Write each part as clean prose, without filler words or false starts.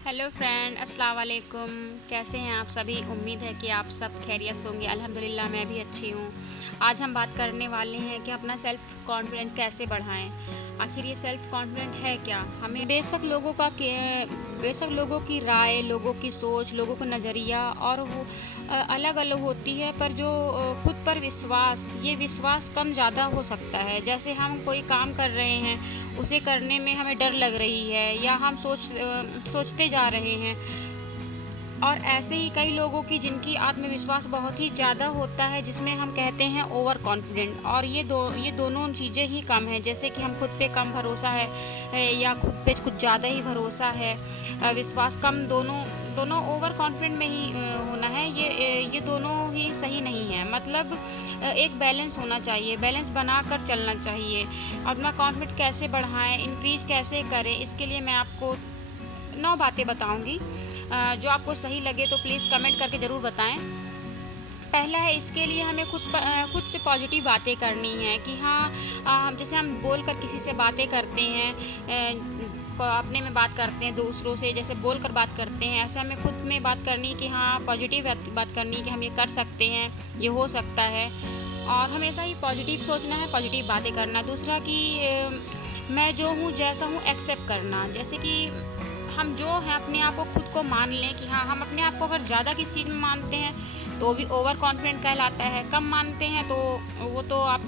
Hello friend, अस्सलाम वालेकुम। कैसे हैं आप सभी? उम्मीद है कि आप सब खैरियत से होंगे। अल्हम्दुलिल्लाह मैं भी अच्छी हूँ। आज हम बात करने वाले हैं कि अपना सेल्फ़ कॉन्फिडेंट कैसे बढ़ाएं। आखिर ये सेल्फ़ कॉन्फिडेंट है क्या? हमें बेशक लोगों की राय, लोगों की सोच, लोगों का नज़रिया और वो अलग-अलग होती है, पर जो खुद पर विश्वास, ये विश्वास कम ज़्यादा हो सकता है। जैसे हम कोई काम कर रहे हैं, उसे करने में हमें डर लग रही है या हम सोचते जा रहे हैं। और ऐसे ही कई लोगों की जिनकी आत्मविश्वास बहुत ही ज़्यादा होता है, जिसमें हम कहते हैं ओवर कॉन्फिडेंट, और ये दोनों चीज़ें ही कम हैं। जैसे कि हम खुद पे कम भरोसा है या खुद पे कुछ ज़्यादा ही भरोसा है, विश्वास कम, दोनों दोनों ओवर कॉन्फिडेंट में ही होना है। ये दोनों ही सही नहीं है। मतलब एक बैलेंस होना चाहिए, बैलेंस बनाकर चलना चाहिए। अपना कॉन्फिडेंट कैसे बढ़ाएं, इंक्रीज कैसे करें, इसके लिए मैं आपको 9 बातें बताऊंगी। जो आपको सही लगे तो प्लीज़ कमेंट करके ज़रूर बताएं। पहला है, इसके लिए हमें खुद से पॉजिटिव बातें करनी है कि हाँ, जैसे हम बोल कर किसी से बातें करते हैं, अपने में बात करते हैं, दूसरों से जैसे बोल कर बात करते हैं, ऐसे हमें खुद में बात करनी कि हाँ, पॉजिटिव बात करनी कि हम ये कर सकते हैं, ये हो सकता है, और हमेशा ही पॉजिटिव सोचना है, पॉजिटिव बातें करना। दूसरा कि मैं जो हूँ, जैसा हूँ, एक्सेप्ट करना। जैसे कि हम जो हैं अपने आप को खुद को मान लें कि हाँ, हम अपने आप को अगर ज़्यादा किसी चीज़ में मानते हैं तो भी ओवर कॉन्फिडेंट कहलाता है। कम मानते हैं तो वो तो आप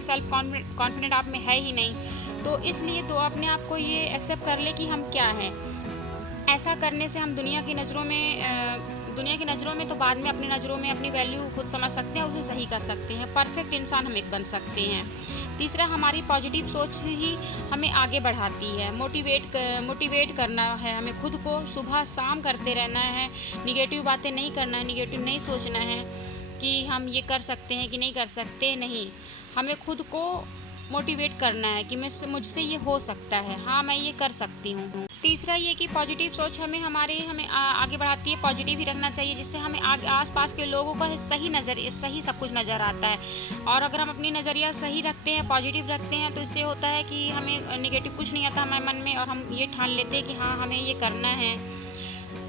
सेल्फ कॉन्फिडेंट आप में है ही नहीं। तो इसलिए तो अपने आप को ये एक्सेप्ट कर ले कि हम क्या हैं। ऐसा करने से हम दुनिया की नज़रों में तो बाद में अपनी नज़रों में अपनी वैल्यू खुद समझ सकते हैं और उसे सही कर सकते हैं। परफेक्ट इंसान हम एक बन सकते हैं। तीसरा, हमारी पॉजिटिव सोच ही हमें आगे बढ़ाती है। मोटिवेट करना है हमें खुद को, सुबह शाम करते रहना है। निगेटिव बातें नहीं करना है, निगेटिव नहीं सोचना है कि हम ये कर सकते हैं कि नहीं कर सकते। नहीं, हमें खुद को मोटिवेट करना है कि मुझसे ये हो सकता है, हाँ, मैं ये कर सकती हूँ। तीसरा ये कि पॉजिटिव सोच हमें आगे बढ़ाती है। पॉजिटिव ही रखना चाहिए, जिससे हमें आस-पास के लोगों का सही सब कुछ नज़र आता है। और अगर हम अपनी नज़रिया सही रखते हैं, पॉजिटिव रखते हैं, तो इससे होता है कि हमें नेगेटिव कुछ नहीं आता हमारे मन में, और हम ये ठान लेते हैं कि हाँ, हमें ये करना है।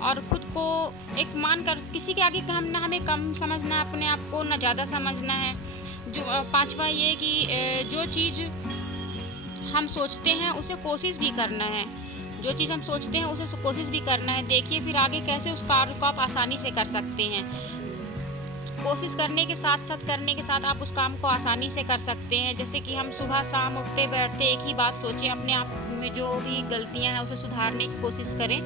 और खुद को एक मान कर किसी के आगे ना हमें कम समझना है, अपने आप को ना ज़्यादा समझना है। जो पाँचवा ये कि जो चीज़ हम सोचते हैं उसे कोशिश भी करना है। जो चीज़ हम सोचते हैं उसे कोशिश भी करना है। देखिए फिर आगे कैसे उस कार्य को आप आसानी से कर सकते हैं। कोशिश करने के साथ आप उस काम को आसानी से कर सकते हैं। जैसे कि हम सुबह शाम उठते बैठते एक ही बात सोचें, अपने आप में जो भी गलतियाँ हैं उसे सुधारने की कोशिश करें।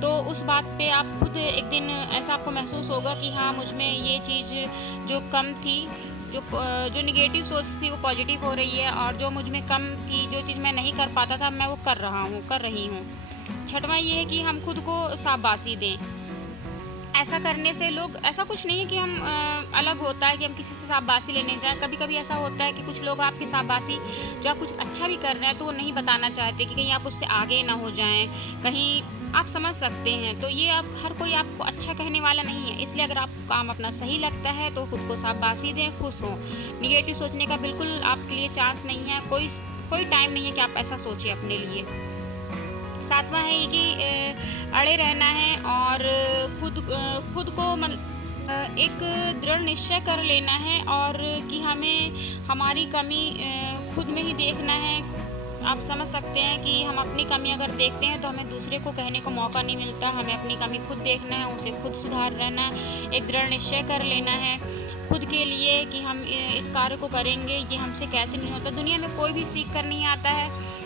तो उस बात पे आप खुद एक दिन ऐसा आपको महसूस होगा कि हाँ, मुझ में ये चीज़ जो कम थी, जो नेगेटिव सोच थी वो पॉजिटिव हो रही है, और जो मुझ में कम थी, जो चीज़ मैं नहीं कर पाता था, मैं वो कर रही हूँ। छठवां ये है कि हम खुद को शाबाशी दें। ऐसा करने से लोग, ऐसा कुछ नहीं है कि हम अलग होता है कि हम किसी से शाबाशी लेने जाएँ। कभी-कभी ऐसा होता है कि कुछ लोग आपकी शाबाशी, जो आप कुछ अच्छा भी कर रहे हैं, तो वो नहीं बताना चाहते कि कहीं आप उससे आगे ना हो जाएँ, कहीं आप समझ सकते हैं। तो ये आप, हर कोई आपको अच्छा कहने वाला नहीं है। इसलिए अगर आपको काम अपना सही लगता है तो खुद को शाबाशी दें, खुश हों। नेगेटिव सोचने का बिल्कुल आपके लिए चांस नहीं है, कोई टाइम नहीं है कि आप ऐसा सोचें अपने लिए। सातवां है ये कि अड़े रहना है, और खुद को एक दृढ़ निश्चय कर लेना है, और कि हमें हमारी कमी खुद में ही देखना है। आप समझ सकते हैं कि हम अपनी कमी अगर देखते हैं तो हमें दूसरे को कहने को मौका नहीं मिलता। हमें अपनी कमी खुद देखना है, उसे खुद सुधार रहना है, एक दृढ़ निश्चय कर लेना है खुद के लिए कि हम इस कार्य को करेंगे। ये हमसे कैसे नहीं होता। दुनिया में कोई भी सीख कर नहीं आता है,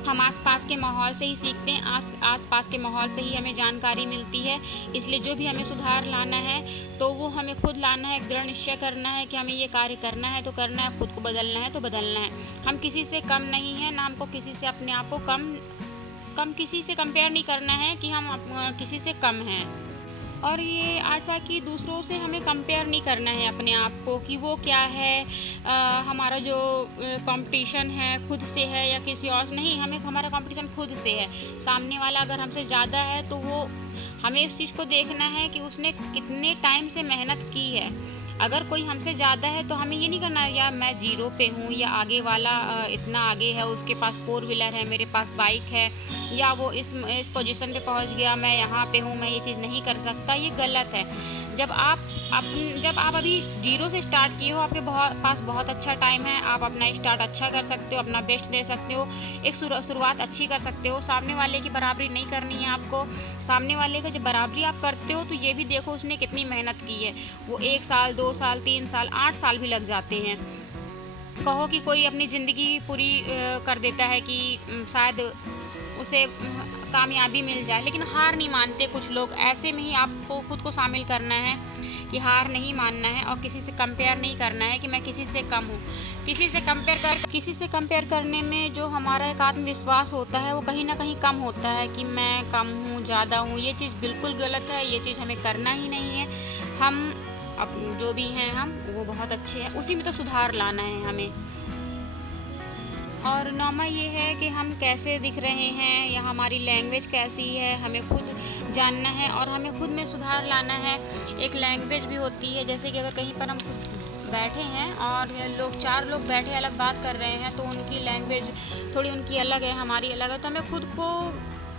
हम आस-पास के माहौल से ही सीखते हैं। आस-पास के माहौल से ही हमें जानकारी मिलती है। इसलिए जो भी हमें सुधार लाना है तो वो हमें खुद लाना है, एक दृढ़ निश्चय करना है कि हमें ये कार्य करना है तो करना है, खुद को बदलना है तो बदलना है। हम किसी से कम नहीं हैं, ना हमको किसी से अपने आप को कम किसी से कंपेयर नहीं करना है कि हम किसी से कम हैं। और ये आठवां कि दूसरों से हमें कंपेयर नहीं करना है अपने आप को कि वो क्या है, हमारा जो कंपटीशन है खुद से है या किसी और से नहीं। हमें हमारा कंपटीशन खुद से है। सामने वाला अगर हमसे ज़्यादा है तो वो, हमें इस चीज़ को देखना है कि उसने कितने टाइम से मेहनत की है। अगर कोई हमसे ज़्यादा है तो हमें ये नहीं करना या मैं ज़ीरो पे हूँ या आगे वाला इतना आगे है, उसके पास 4 व्हीलर है, मेरे पास बाइक है, या वो इस पोजीशन पे पहुँच गया, मैं यहाँ पे हूँ, मैं ये चीज़ नहीं कर सकता, ये गलत है। जब आप अभी ज़ीरो से स्टार्ट किए हो, आपके पास बहुत अच्छा टाइम है, आप अपना स्टार्ट अच्छा कर सकते हो, अपना बेस्ट दे सकते हो, एक शुरुआत अच्छी कर सकते हो। सामने वाले की बराबरी नहीं करनी है आपको। सामने वाले का जब बराबरी आप करते हो तो ये भी देखो उसने कितनी मेहनत की है। वो 1 साल, 2 साल, 3 साल, 8 साल भी लग जाते हैं। कहो कि कोई अपनी ज़िंदगी पूरी कर देता है कि शायद उसे कामयाबी मिल जाए, लेकिन हार नहीं मानते कुछ लोग। ऐसे में ही आपको खुद को शामिल करना है कि हार नहीं मानना है और किसी से कंपेयर नहीं करना है कि मैं किसी से कम हूँ। किसी से कंपेयर करने में जो हमारा एक आत्मविश्वास होता है वो कहीं न कहीं कम होता है कि मैं कम हूँ, ज़्यादा हूँ। ये चीज़ बिल्कुल गलत है, ये चीज़ हमें करना ही नहीं है। हम जो भी हैं हम, वो बहुत अच्छे हैं, उसी में तो सुधार लाना है हमें। और नौमा ये है कि हम कैसे दिख रहे हैं या हमारी लैंग्वेज कैसी है, हमें खुद जानना है और हमें खुद में सुधार लाना है। एक लैंग्वेज भी होती है, जैसे कि अगर कहीं पर हम खुद बैठे हैं और 4 लोग बैठे अलग बात कर रहे हैं, तो उनकी लैंग्वेज थोड़ी उनकी अलग है, हमारी अलग है, तो हमें खुद को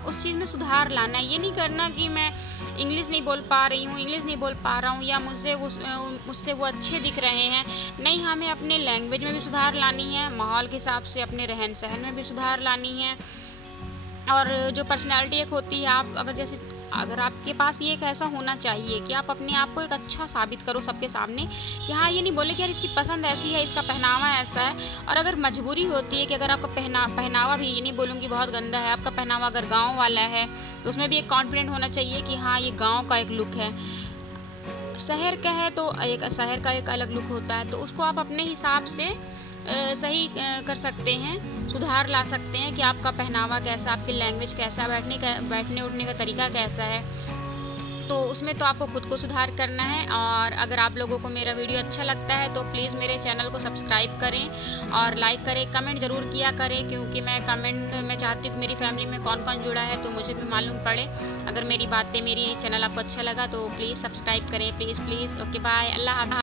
उस चीज़ में सुधार लाना है। ये नहीं करना कि मैं इंग्लिश नहीं बोल पा रही हूँ, इंग्लिश नहीं बोल पा रहा हूँ, या मुझसे वो अच्छे दिख रहे हैं। नहीं, हमें अपने लैंग्वेज में भी सुधार लानी है, माहौल के हिसाब से अपने रहन-सहन में भी सुधार लानी है। और जो पर्सनैलिटी एक होती है, अगर आपके पास ये एक ऐसा होना चाहिए कि आप अपने आप को एक अच्छा साबित करो सबके सामने कि हाँ, ये नहीं बोले कि यार इसकी पसंद ऐसी है, इसका पहनावा ऐसा है। और अगर मजबूरी होती है कि अगर आपका पहनावा भी, ये नहीं बोलूँगी बहुत गंदा है, आपका पहनावा अगर गाँव वाला है तो उसमें भी एक कॉन्फिडेंट होना चाहिए कि हाँ, ये गाँव का एक लुक है। शहर का है तो एक शहर का एक अलग लुक होता है, तो उसको आप अपने हिसाब से सही कर सकते हैं, सुधार ला सकते हैं कि आपका पहनावा कैसा, आपकी लैंग्वेज कैसा, बैठने उठने का तरीका कैसा है। तो उसमें तो आपको खुद को सुधार करना है। और अगर आप लोगों को मेरा वीडियो अच्छा लगता है तो प्लीज़ मेरे चैनल को सब्सक्राइब करें और लाइक करें, कमेंट ज़रूर किया करें, क्योंकि मैं चाहती हूँ कि मेरी फैमिली में कौन-कौन जुड़ा है तो मुझे भी मालूम पड़े। अगर मेरी चैनल आपको अच्छा लगा तो प्लीज़ सब्सक्राइब करें, प्लीज़। ओके, बाय, अल्लाह हाफ़िज़।